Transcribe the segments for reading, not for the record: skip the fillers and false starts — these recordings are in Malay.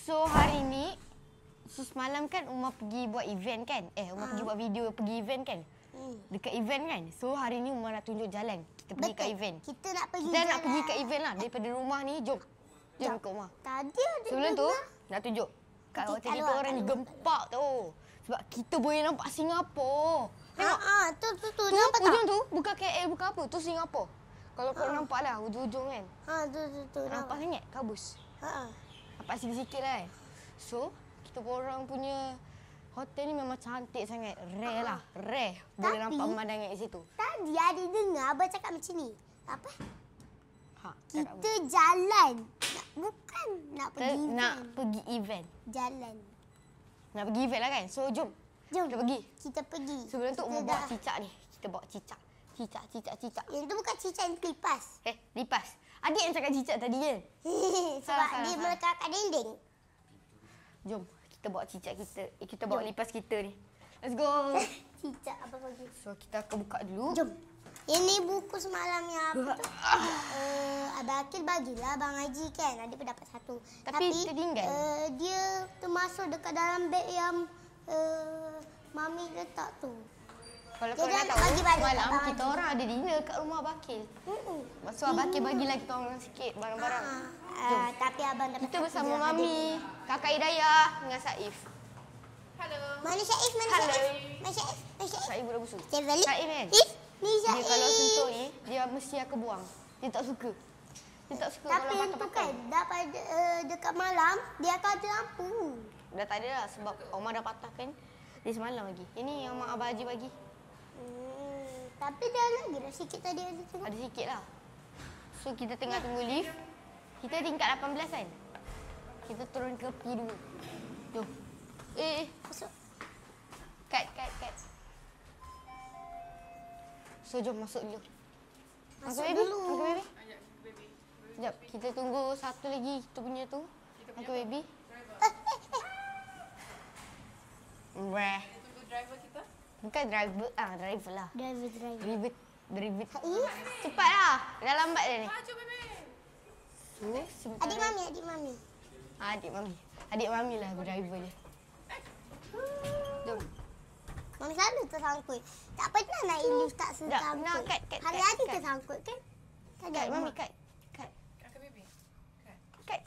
So hari ni, semalam kan Umar pergi buat event kan? Umar pergi buat video pergi event kan? Dekat event kan? So hari ni Umar nak tunjuk jalan. Kita pergi kat event. Kita nak pergi Kita nak pergi kat event lah. Daripada rumah ni, jom. Jom ikut Umar. Tadi ada Sebelum tu, nak tunjuk. Kat hotel kita orang ni gempak tu. Sebab kita boleh nampak Singapura. Tengok. Tu nampak tak? Ujung tu, bukan KL, bukan apa. Tu Singapura. Kalau kau nampak lah, ujung-ujung kan. Tu. Nampak sangat, kabus. Nampak sikit-sikit lah kan. So, kita orang punya hotel ni memang cantik sangat. Rare lah. Rare. Boleh nampak pemandangan kat situ. Tadi ada dengar abang cakap macam ni. Apa? Kita apa? jalan. Bukan nak pergi event. Nak pergi event. Jalan. Nak pergi event lah kan. So, jom. Jom. Kita pergi. Kita pergi. Sebelum tu, Umar bawa cicak ni. Kita bawa cicak. Cicak. Yang tu bukan cicak yang lipas. Lipas. Adik yang cakap cicak tadi kan? Sebab dia melekat kat dinding. Jom. Kita bawa cicak kita. Kita bawa lipas kita ni. Let's go. Cicak apa bagi? So, kita akan buka dulu. Jom. Ini buku semalam yang apa tu? Abang Akil bagilah Abang Haji kan. Adik pun dapat satu. Tapi tertinggal. Dia termasuk dekat dalam beg yang Mami letak tu. Kalau kau nak tahu, semalam kita orang ada dinner kat rumah Abang Akil. Maksud Abang Akil bagilah kita orang sikit barang-barang. Tapi abang dapat kita bersama Mami, Kakak Hidayah dengan Saif. Halo. Mana Saif? Saif budak busuk. Saif kan? Ni Saif. Dia kalau sentuh ni, dia mesti akan buang. Dia tak suka. Tapi yang tu kan, dekat malam, dia akan ada lampu. Dah tak ada lah sebab Omar dah patahkan dia semalam lagi. Ini yang Mak Abang Haji bagi. Tapi dia lagi dah sikit tadi ada tengok. Ada sikit lah. So kita tengah tunggu lift. Kita tingkat 18 kan? Kita turun ke P2. Jom. Masuk. Kat. So jom masuk dulu. Masuk dulu. Uncle baby. Sekejap. Kita tunggu satu lagi kita punya tu. Uncle baby. Rare. Tunggu driver kita. Bukan driver. Driver lah. Driver. Cepatlah. Dah lambat dah ni. Maju, bebe. Adik mami. Adik mami lah driver dia. Jom. Mami selalu tersangkut. Tak pernah naik lift tak tersangkut. Nak kat. Hari-hari tersangkut kan? Kat mami kat. Kakak bebe. Kat.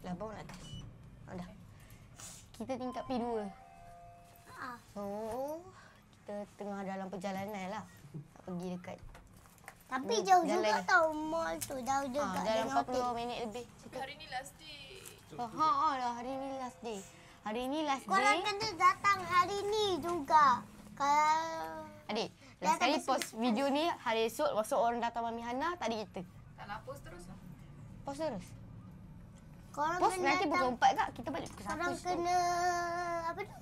Lah bawah nak atas. Dah. Kita tingkat P2. So, kita tengah dalam perjalanan lah. Nak pergi dekat. Tapi jauh juga tau mall tu. Jauh juga. Dalam 40 minit lebih. Hari ni last day. Lah, hari ni last day. Hari ni last day. Korang kena datang hari ni juga. Kalau... Adik, last kali post video ni hari esok. Masuk orang datang Mami Hana, tadi kita. Tak nak post terus lah. Post terus. Korang Post kena nanti datang. pukul 4 kak. Kita balik pukul 1. Korang kena... Apa tu?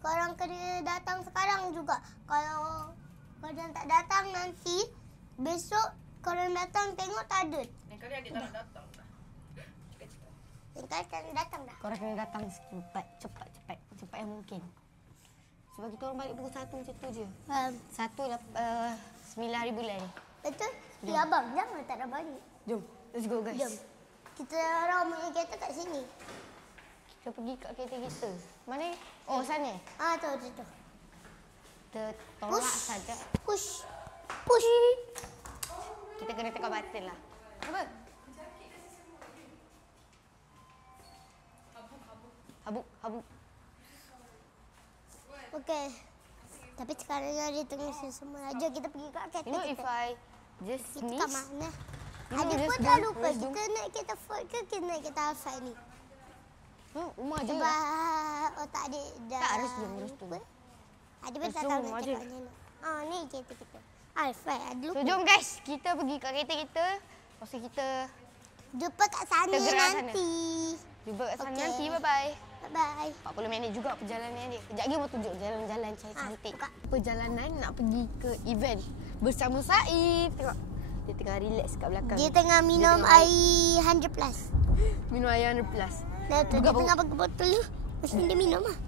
Korang kena datang sekarang juga. Kalau korang tak datang nanti, besok korang datang tengok tak ada. Lain kali adik tak nak datang dah. Lain kali tak nak datang dah. Korang kena datang cepat. Cepat yang mungkin. Sebab kita orang balik pukul 1 macam tu je. 9 hari bulan ni. Betul? Ya abang, jangan tak ada balik. Jom, let's go guys. Jom. Kita orang punya kereta kat sini. Kita pergi kat kereta kita. Mana? Oh, sana. Tu. Kita tolak saja. Push. Kita kena tekan button lah. Apa? Habuk. Okey. Tapi sekarang dia tengah semua. Jom kita pergi kat kereta You know if I just kita sneeze. kat mana? You know, Adik just pun go, dah lupa. let's do. Kita naik kereta Ford ke kita naik kereta Alphard ni? Rumah je lah. Sebab otak adik dah Tak, harus tu. Adik pun tak Terus tahu rumah nak je. cakap macam mana. Ni kereta kita. Alphard. Adik So lupa. jom guys, kita pergi kat kereta kita. Lepas tu kita Jumpa kat sana Segera sana. nanti. jumpa kat sana Okey. nanti. Bye-bye. Bye-bye. 40 minit juga perjalanan dia. Kejap lagi mau tunjuk jalan-jalan cantik. buka. Perjalanan nak pergi ke event bersama Saif. Tengok. Dia tengah relax kat belakang. Dia tengah minum air 100 plus. minum air 100 plus. Dia tengah pakai botol tu. Mesti dia minum lah.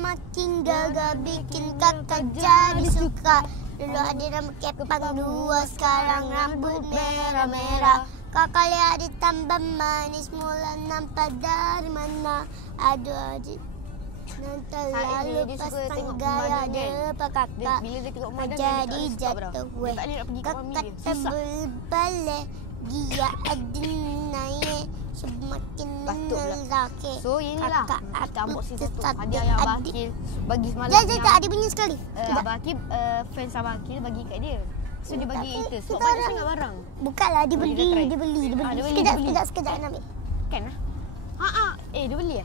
Makin gagah bikin kakak jadi suka. Dulu ada nama kepang dua, sekarang rambut merah. merah merah. Kakak lihat ditambah manis mula nampak dari mana. Aduh adik. Nanti lalu dia pas suka tengok gaya pemandangan. depan kakak. Bila dia tengok pemandangan, Jadi dia tak suka jatuh dah. weh. Dia tak boleh nak pergi kat mami Kakak dia. Susah. terbalik. Dia adinaya semakin Batuk pula. lelaki. So inilah Kakak kita aku unboxing satu tetap hadiah yang Abah adik. Akil bagi semalam. Jom, ada bunyi sekali. Abah Akil fans Abah Akil bagi kat dia. So dia bagi kita. Sebab kita banyak orang- sangat barang. Bukanlah, dia Boleh beli, kita try? dia beli. Ah, dia beli, Sekejap, dia beli. sekejap nak ambil. Kan lah. Dia beli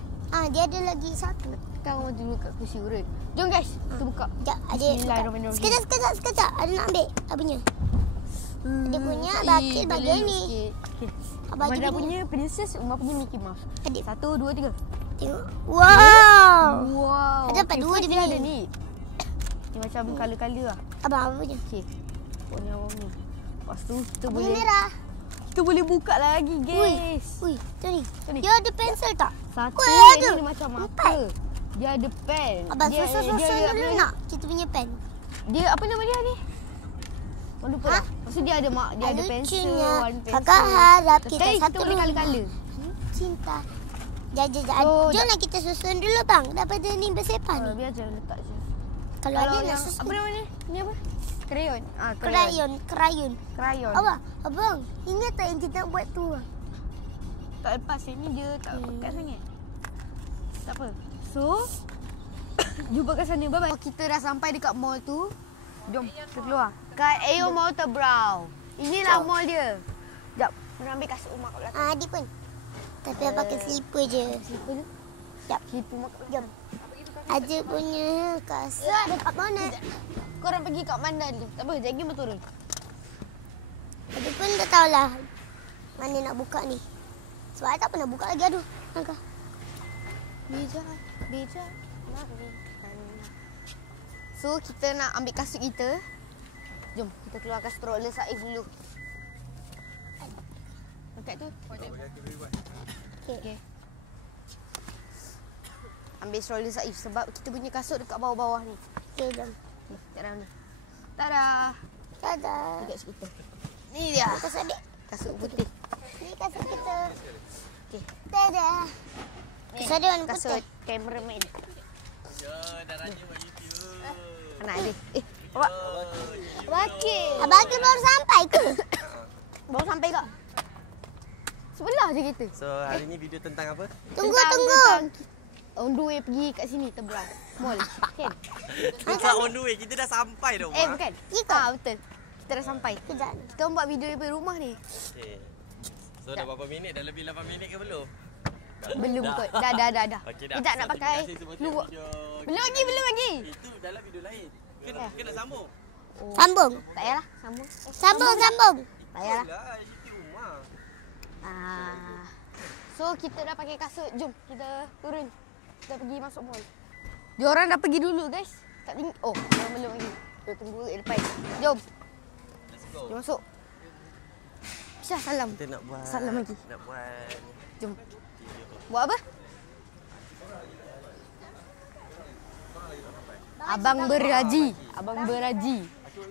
Dia ada lagi satu. Kita orang dulu kat kursi urut. Jom guys, kita buka. Sekejap, adik. Bismillahirrahmanirrahim. Sekejap. Ada nak ambil. Abinya. Dia punya bakil bagian ni. Okay. Abah Abah je punya princess, Umar punya Mickey Mouse. Adik. 1, 2, 3. Tengok. Wow. Wow. Ada dapat dua first dia ada ni. ni. Ni macam colour-colour lah. Abang punya. Okey. Warna warni. Lepas tu kita Bunyi boleh merah. kita boleh buka lagi guys. Ui, tu ni. Tu ni. Dia ada pensel tak? Satu Weh, ni ada. dia macam Empat. apa? Dia ada pen. Abang dia susun dia dulu apa- nak. Kita punya pen. Dia apa nama dia ni? Malu lupa dah. Lepas tu dia ada dia ada pensel, Lucunya. one pensel. Kakak harap kita Sekali satu kita boleh rumah. colour-colour. Cinta. So, Jomlah kita susun dulu bang. Daripada ni bersepan ni. Biar je letak je. Kalau ada nak yang susun. apa nama ni? Ni apa? Krayon. Krayon. Krayon. Abang, ingat tak yang kita nak buat tu? Tak lepas ni dia tak pekat sangat. Tak apa. So, jumpa kat sana. Bye bye. Kita dah sampai dekat mall tu. Jom kita keluar. Kat AO Motor Brow. Inilah mall dia. Jap, nak ambil kasut rumah kat belakang. Adik pun. Tapi abang pakai slipper je. Slipper tu. Jap. Slipper mak kat Jom. Adik punya kasut dekat mana? Korang pergi kat Mandan tu. Tak apa, jagi mau turun. Adik pun dah tahulah mana nak buka ni. Sebab I tak pernah buka lagi. Aduh, langkah. Bija. So, kita nak ambil kasut kita. Jom, kita keluarkan stroller Saif dulu. Dekat tu. Okey. Ambil stroller Saif sebab kita punya kasut dekat bawah-bawah ni. Okey, jom. Ni, kat dalam ni. Tada! Dadah. Dekat skuter. Ni dia. Kasut adik. Kasut putih. Ni kasut kita. Okey. Dadah. Kasut adik warna Kasut putih. cameraman. Ya, dah rajin buat YouTube. Anak dia. Awak. Wakil. Abang Akil baru sampai ke? Baru sampai kak. Sebelah je kita. So hari ni video tentang apa? Tunggu. On the way pergi kat sini Tebrang. Mall. Kan? Bukan on the way, kita dah sampai dah. Bukan. Ya ke? Betul. Kita dah sampai. Kejap. Kita buat video daripada rumah ni. Okay. So dah berapa minit? Dah lebih 8 minit ke belum? Belum Dah. kot. Dah. Okey dah. Kita nak So, pakai terima kasih sebab luar. video. Belum lagi. Itu dalam video lain. Kena sambung. Sambung. Tak payahlah. Sambung. Sambung. Tak payahlah. Lah, cuti rumah. So kita dah pakai kasut. Jom kita turun. Kita pergi masuk mall. Diorang dah pergi dulu guys. Tak tinggi. Oh, diorang belum lagi. Kita tunggu kat depan. Jom. Let's go. Jom masuk. Syah salam. Kita nak buat Salam lagi. Nak buat Jom. Buat apa? Abang beraji.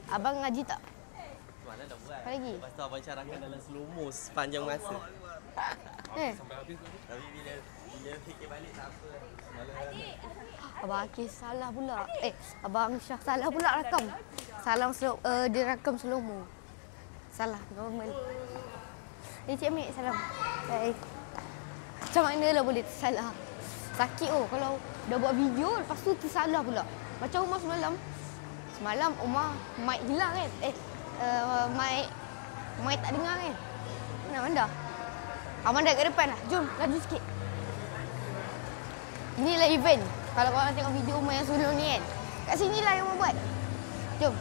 Abang ngaji tak? mana dah buat. Apa lagi? Lepas tu abang carahkan dalam slow mo sepanjang masa. Tapi bila fikir balik tak apa. Abang Akil salah pula. Abang Syah salah pula rakam. Dia rakam slow mo. Salah, normal. Cik Amik, salam. Baik. Macam mana lah boleh tersalah? Sakit kalau dah buat video, lepas tu tersalah pula. Macam Umar semalam Umar mic hilang kan? Mic tak dengar kan? Mana Amanda? Amanda kat depan lah. Jom, laju sikit. Inilah event. Kalau korang tengok video Umar yang sebelum ni kan. Kat sini lah yang Umar buat. Jom.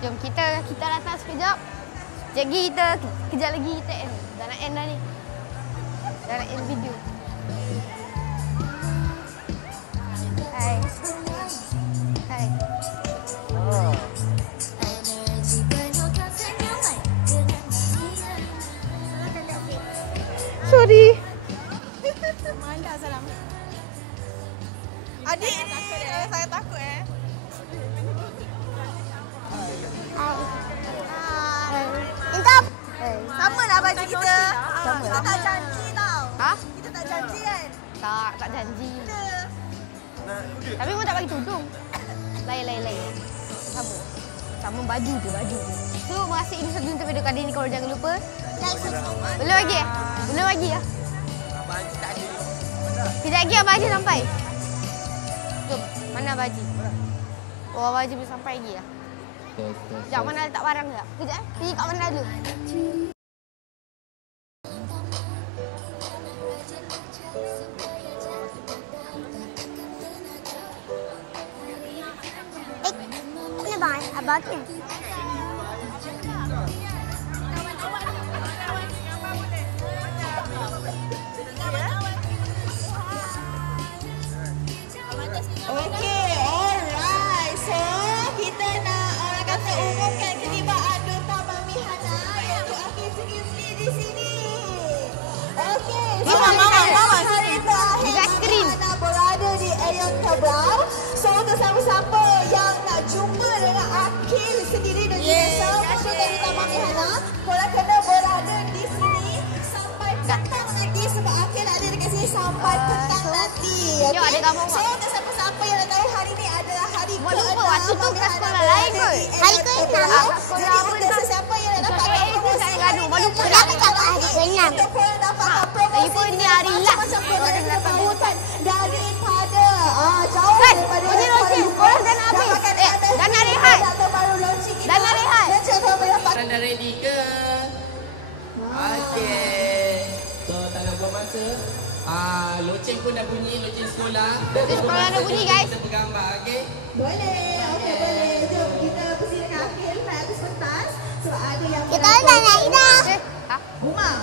Jom kita datang sekejap. Kejap lagi kita end. Dah nak end dah ni. Dah nak end video. Hai. Hai. Sorry. Mana salam. Adik ni saya takut Hai. Sama Kita lah. tak janji tau. Ha? Kita tak janji kan? Tak janji. Tapi mau tak bagi tudung. Lain. Sama baju je, baju. So, makasih ini satu interview kali ni. Kalau jangan lupa. Belum lagi ya? Belum lagi ya? Abang Haji tak ada. Sekejap lagi Abang Haji sampai. Jom, mana Abang Haji? Oh, Abang Haji belum sampai lagi ya? Sekejap, mana letak barang sekejap? Kejap pergi kat mana dulu? Ini bang, abang ni. Okey, alright. So, kita nak orang kata umumkan ketibaan Duta Mami Hana iaitu Akif Zulkifli di sini. Okey, so Mama, hari terakhir Dekat skrin. Hana berada di area Tebrau. So, untuk siapa-siapa yang nak jumpa dengan Akif sendiri dan juga sama Duta Mami Hana, korang kena berada di sini sampai petang nanti sebab Akif nak ada dekat sini sampai petang nanti. Jom, ada gambar So, untuk siapa-siapa yang nak tahu hari ni adalah hari Buat lupa, ke-6 waktu tu kat sekolah lain kot. Hari ke-6? Kat sekolah apa Jadi, tak? sesiapa yang nak dapat Sekolah tu kat Terengganu. Buat lupa dah. Kenapa cakap hari ke-6? untuk korang dapatkan promosi lagipun ni hari last. macam-macam Korang program kena datang kebahutan daripada jauh Kan, daripada ini launching. Korang dah nak habis. Dah nak rehat. baru launching kita. Dah nak rehat. Dan cara mendapat Korang dah ready ke? Okey. So, tak nak buang masa. Loceng pun dah bunyi, loceng sekolah. Loceng sekolah dah bunyi, guys. Kita bergambar, okey? boleh. Okey, boleh. Jom kita persilakan Akil naik atas pentas. So, ada yang Kita dah naik dah. Ha? Umar.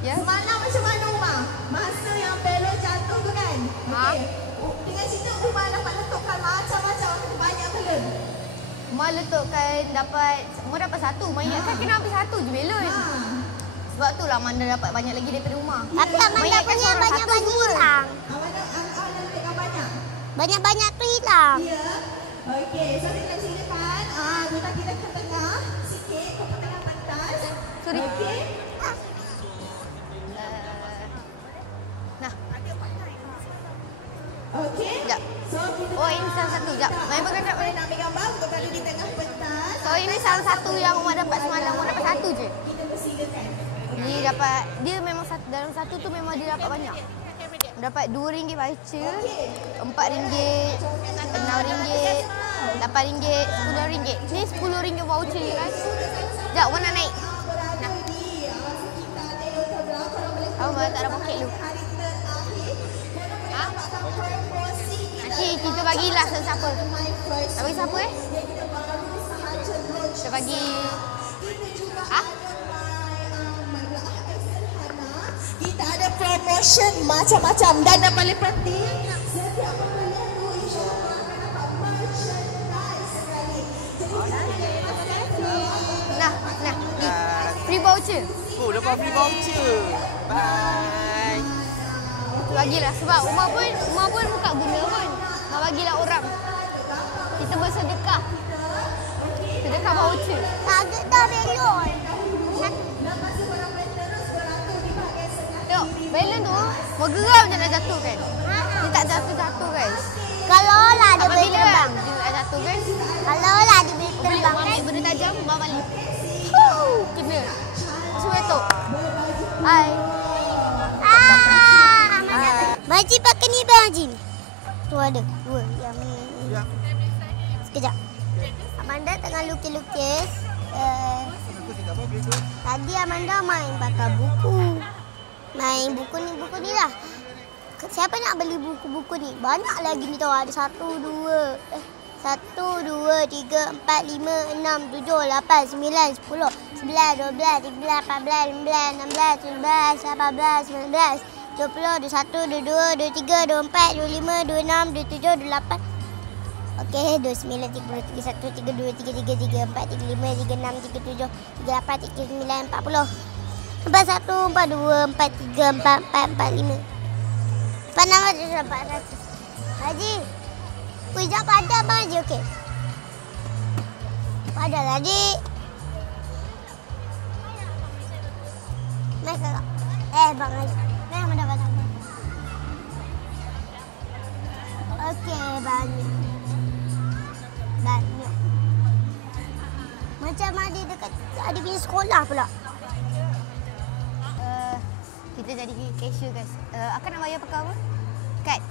Ya? Semalam macam mana Umar? Masa yang belon jatuh tu kan? Ha? Okey. Dengan cerita Umar dapat letukkan macam-macam banyak belon. Mak letakkan dapat, Mak dapat satu. Mak ingatkan kena ambil satu je belon. Sebab tu lah Amanda dapat banyak lagi daripada rumah. Tapi Amanda punya banyak-banyak hilang. Awak letakkan banyak? Banyak-banyak tu hilang. Ya. Okey, so kita silakan. Letak kita ke tengah sikit, ke tengah pentas. Sorry. Okey. Nah, Okey. sekejap. So kita Oh, ini salah satu. Sekejap. Main bergerak. boleh nak ambil gambar untuk kalau di tengah pentas. So, ini salah satu yang Mak dapat semalam. Mak dapat satu je. Kita persilakan. Dia dapat, dia memang satu, dalam satu tu memang dia dapat banyak. Dapat RM2 voucher, RM4, RM6, RM8, RM10. Ni RM10 voucher je guys. Sekejap, Mak nak naik. Nah. Abang Mak tak ada poket lu. Ha? Nanti kita bagilah siapa. Tak bagi siapa Kita bagi... Ha? Kita ada promotion macam-macam dan yang paling penting setiap pembelian tu insyaAllah akan dapat merchandise sekali. Nah, ni. Free voucher. Oh, dapat free voucher. Bye. Bagilah sebab Umar pun buka guna pun. Mak bagilah orang. Kita bersedekah. Sedekah voucher. Target dah belon. Tengok, balon tu bergerak macam nak jatuh kan. Dia tak jatuh-jatuh guys. Kalau lah dia Tak boleh bila terbang. dia nak jatuh guys. Kalau lah dia boleh Boleh terbang kan. ambil benda tajam, bawa balik. Kena. Masuk betul. Hai. Amanda. Maji pakai ni bang Haji. Tu ada dua yang ni. Sekejap. Amanda tengah lukis-lukis. Tadi Amanda main pakai buku. Main buku ni lah. Siapa nak beli buku-buku ni? Banyak lagi ni tau. Ada 1, 2, 1, 2, 3, 4, 5, 6, 7, 8, 9, 10, 11, 12, 13, 14, 15, 16, 17, 18, 19, 20, 21, 22, 23, 24, 25, 26, 27, 28. Okey, 29, 30, 31, 32, 33, 34, 35, 36, 37, 38, 39, 40. 41, 42, 43, 44, 45. 46, 400. Haji. Sekejap padam Abang Haji, okey. Padam Haji. Naik kakak. Abang Ayu. Nah, mana dapat apa? Okey, banyak. Banyak. Macam ada dekat ada punya sekolah pula. Kita jadi cashier guys. Akan nak bayar pakai apa? Kad.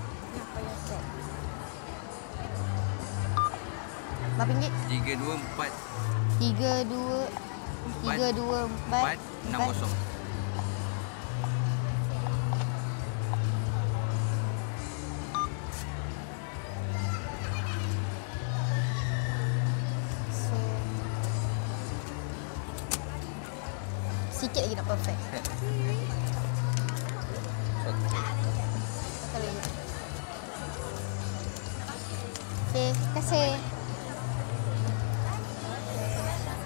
Berapa ringgit? 324 324 60. So sikit lagi nak perfect. Satu lagi. Okey, terima kasih.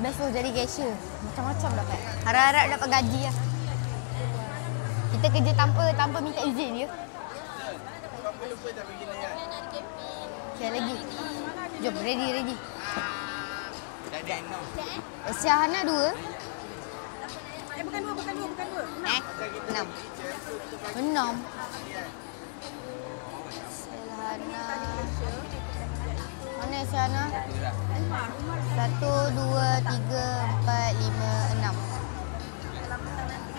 Best tu jadi cashier. Macam-macam dapat. Harap-harap dapat gaji lah. Kita kerja tanpa minta izin dia. Okey, lagi. Jom, ready. Tak ada no. Syahana 2. Bukan dua. 6. 6. Syahana. Mana Syahana? 1, 2, 3, 4, 5, 6.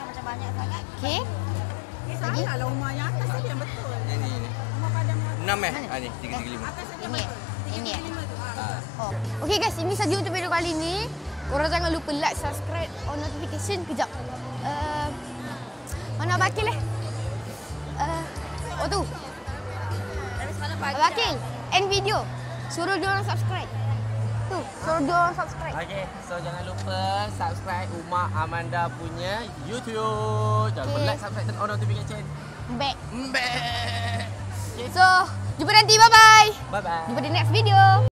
Macam banyak sangat. Okey. Lagi? Kalau rumah yang atas tadi yang betul. Ini. Rumah padam 6 ni 335. Ini. Oh. Okey guys, ini saja untuk video kali ini. Korang jangan lupa like, subscribe, on notification. Kejap. Mana Abang Akil oh tu. Abang Akil, end video. Suruh dia orang subscribe. Tu, suruh dia orang subscribe. Okay, so jangan lupa subscribe Uma Amanda punya YouTube. Jangan lupa Okay. like, subscribe, turn on notification. Back. Mbak. So, jumpa nanti. Bye-bye. Bye-bye. Jumpa di next video.